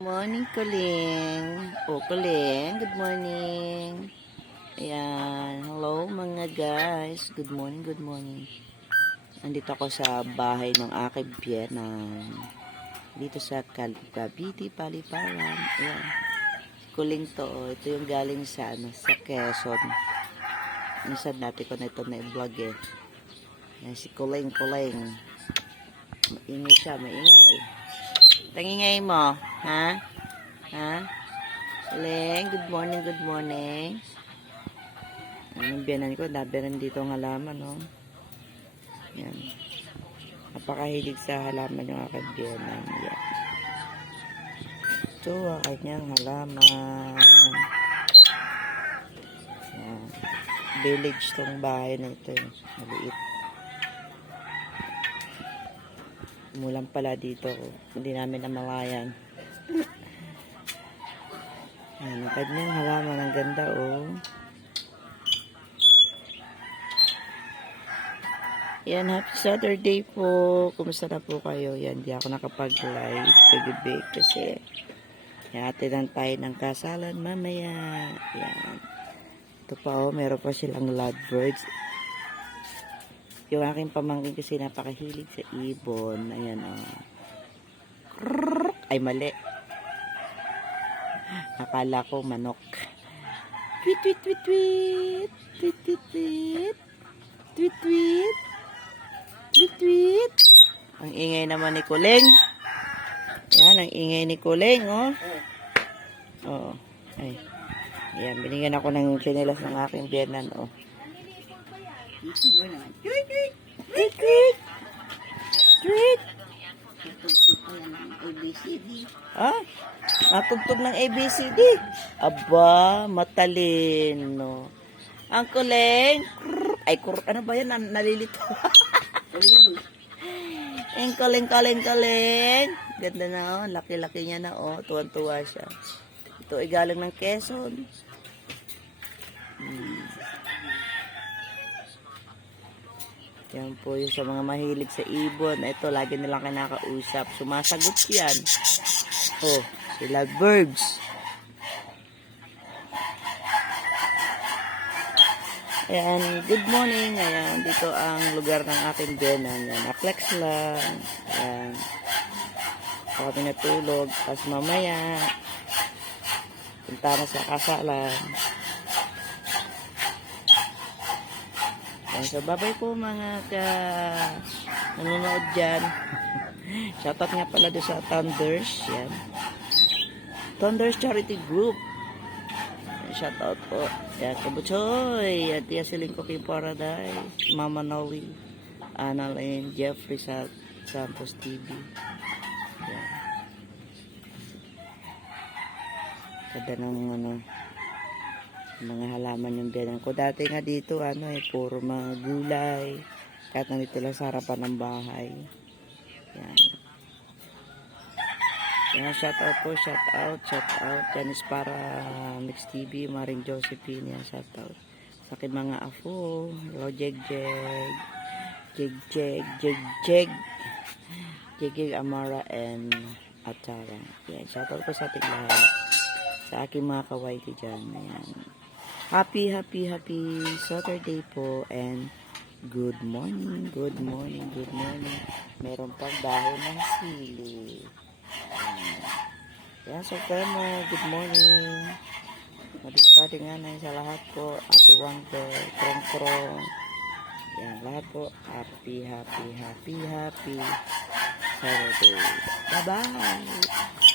Morning, Kuling. Kuling. Good morning. Ayan. Hello, mga guys. Good morning, good morning. Nandito ako sa bahay ng aking biyenan. Dito sa Cavite, Paliparan. Ayan. Kuling to. Ito yung galing sa, sa Quezon. Minsan natin ko na ito na i-vlog eh. Ayan, si Kuling. Maingay siya, maingay. Tangingay mo, ha? Ha? Leng, good morning. Ang biyanan ko, dabiran dito ang halaman, no? Yan. Napakahilig sa halaman yung aking biyanan. Yan. Ito, ang kanyang halaman. Yan. Village tong bahay na ito. Maliit. Umulan pala dito. Hindi namin namalayan. Ayan, ang kanyang halaman. Ang ganda, oh. Yan, happy Saturday po. Kumusta na po kayo? Yan, di ako nakapag-live kagabi kasi hatidan tayo ng kasalan mamaya. Yan. Ito pa, oh. Meron pa silang lovebirds. Yung aking pamangkin kasi napakahilig sa ibon. Ayan, oh. Ay, mali. Akala ko manok. Tweet, tweet, tweet, tweet. Tweet, tweet, tweet. Tweet, tweet. Tweet, tweet. Ang ingay naman ni Kuling. Yan, ang ingay ni Kuling, oh. Oh. Ay. Yan, binigyan ako ng tsinelas ng aking biyenan, oh. Tweet, tweet. Tweet, tweet. Tweet. Ah? Natugtog ng ABCD. Aba, matalino. Ang Kuling. Ay, ano ba yan? Nalilito. Ang Kuling. Ganda na, oh. Laki-laki niya na, oh. Tuwan-tuwa siya. Ito ay galing ng Quezon. Yan po yung sa mga mahilig sa ibon. Ito, lagi nilang kinakausap. Sumasagot yan. Oh, sila birds. Ayan, good morning. Ayan, dito ang lugar ng aking biyenan. Ayan, na-flex lang. Ayan. Ako kami natulog. Tapos mamaya, punta na sa kasalan. Ayan, so, bye-bye po mga nanonood dyan. Shoutout nga pala doon sa Thunders. Yan. Thunders Charity Group. Shoutout po. Yan, Kabutsoy. At Tia Siling Cooking Paradise. Mama Noe. Annalyn. Jeffrey Santos TV. Yan. Kada ng mga halaman yung biyanan ko. Dati nga dito, puro mga gulay. Kahit nandito lang sa harapan ng bahay. Yan. Yan, shout out. Yan is para Mix TV, Maring Josephine. Yan, shout out. Sa aking mga afo. Hello, Jeg, Amara, and Atara. Yan, shout out ko sa ating lahat. Sa aking mga kawaiti dyan. Ayan. Happy Saturday po, and good morning. Meron pang dahon ng sili. Yan, so mo, good morning. Madiskarte nga na sa lahat po. Happy Wonder, krong. Yan, lahat po. Happy Saturday. Bye-bye.